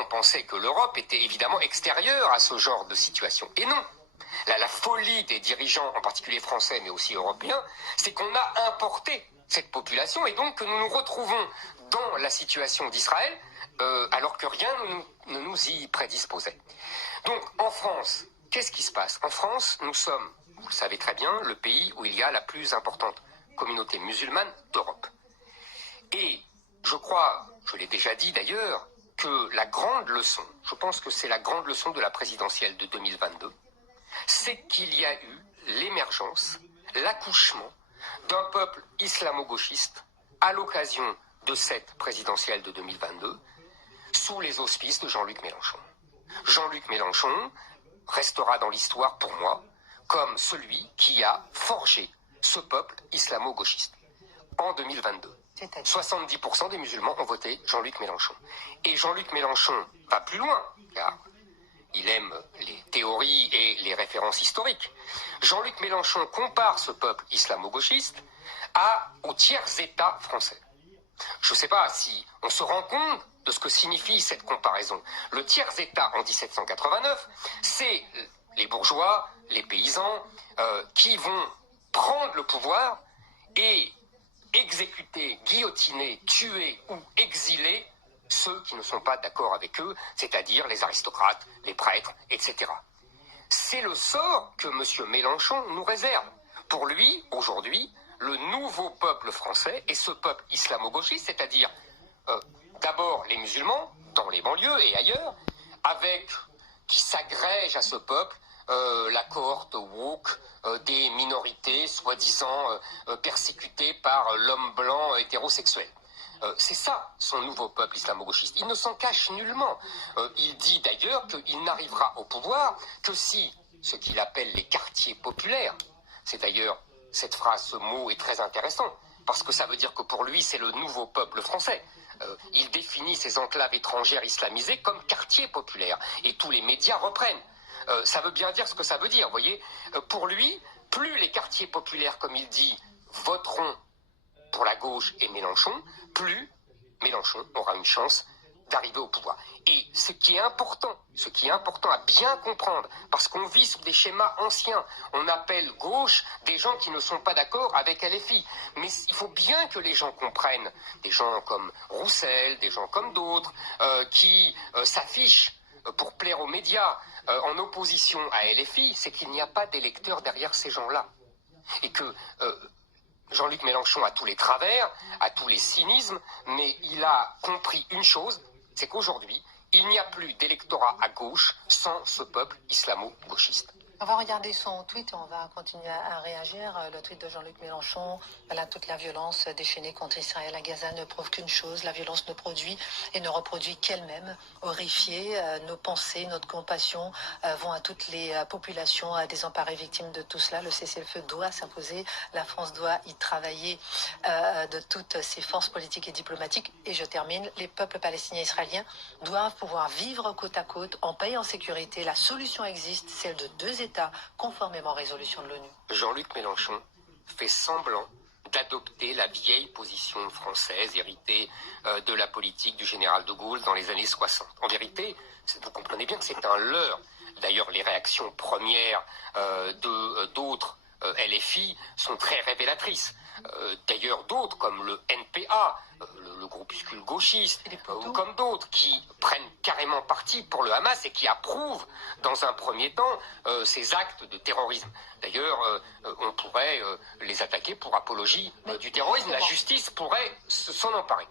on pensait que l'Europe était évidemment extérieure à ce genre de situation. Et non. La folie des dirigeants, en particulier français, mais aussi européens, c'est qu'on a importé cette population et donc que nous nous retrouvons dans la situation d'Israël alors que rien ne nous y prédisposait. Donc en France, qu'est-ce qui se passe? En France, nous sommes, vous le savez très bien, le pays où il y a la plus importante communauté musulmane d'Europe. Et je crois, je l'ai déjà dit d'ailleurs, que la grande leçon, je pense que c'est la grande leçon de la présidentielle de 2022, c'est qu'il y a eu l'émergence, l'accouchement d'un peuple islamo-gauchiste à l'occasion de cette présidentielle de 2022, sous les auspices de Jean-Luc Mélenchon. Jean-Luc Mélenchon restera dans l'histoire pour moi comme celui qui a forgé ce peuple islamo-gauchiste en 2022. 70% des musulmans ont voté Jean-Luc Mélenchon. Et Jean-Luc Mélenchon va plus loin, car il aime les théories et les références historiques. Jean-Luc Mélenchon compare ce peuple islamo-gauchiste au tiers-État français. Je ne sais pas si on se rend compte de ce que signifie cette comparaison. Le tiers-État en 1789, c'est les bourgeois, les paysans, qui vont prendre le pouvoir et exécuter, guillotiner, tuer ou exiler ceux qui ne sont pas d'accord avec eux, c'est-à-dire les aristocrates, les prêtres, etc. C'est le sort que M. Mélenchon nous réserve. Pour lui, aujourd'hui, le nouveau peuple français est ce peuple islamo-gauchiste, c'est-à-dire d'abord les musulmans, dans les banlieues et ailleurs, qui s'agrègent à ce peuple la cohorte woke des minorités soi-disant persécutées par l'homme blanc hétérosexuel. C'est ça, son nouveau peuple islamo-gauchiste. Il ne s'en cache nullement. Il dit d'ailleurs qu'il n'arrivera au pouvoir que si ce qu'il appelle les quartiers populaires, c'est d'ailleurs cette phrase, ce mot est très intéressant, parce que ça veut dire que pour lui, c'est le nouveau peuple français. Il définit ces enclaves étrangères islamisées comme quartiers populaires, et tous les médias reprennent. Ça veut bien dire ce que ça veut dire, vous voyez. Pour lui, plus les quartiers populaires, comme il dit, voteront pour la gauche et Mélenchon, plus Mélenchon aura une chance d'arriver au pouvoir. Et ce qui est important à bien comprendre, parce qu'on vit sous des schémas anciens, on appelle gauche des gens qui ne sont pas d'accord avec LFI. Mais il faut bien que les gens comprennent, des gens comme Roussel, des gens comme d'autres, qui s'affichent pour plaire aux médias en opposition à LFI, c'est qu'il n'y a pas d'électeurs derrière ces gens-là. Et que Jean-Luc Mélenchon a tous les travers, a tous les cynismes, mais il a compris une chose, c'est qu'aujourd'hui, il n'y a plus d'électorat à gauche sans ce peuple islamo-gauchiste. On va regarder son tweet et on va continuer à réagir. Le tweet de Jean-Luc Mélenchon, voilà, toute la violence déchaînée contre Israël à Gaza ne prouve qu'une chose, la violence ne produit et ne reproduit qu'elle-même. Horrifiée, nos pensées, notre compassion vont à toutes les populations désemparées victimes de tout cela. Le cessez-le-feu doit s'imposer, la France doit y travailler de toutes ses forces politiques et diplomatiques. Et je termine, les peuples palestiniens et israéliens doivent pouvoir vivre côte à côte, en paix et en sécurité. La solution existe, celle de deux États, conformément aux résolutions de l'ONU. Jean-Luc Mélenchon fait semblant d'adopter la vieille position française héritée de la politique du général de Gaulle dans les années 60. En vérité, vous comprenez bien que c'est un leurre. D'ailleurs, les réactions premières d'autres LFI sont très révélatrices. D'ailleurs, d'autres, comme le NPA, le groupuscule gauchiste, ou comme d'autres, qui prennent carrément parti pour le Hamas et qui approuvent, dans un premier temps, ces actes de terrorisme. D'ailleurs, on pourrait les attaquer pour apologie du terrorisme. La justice pourrait s'en emparer.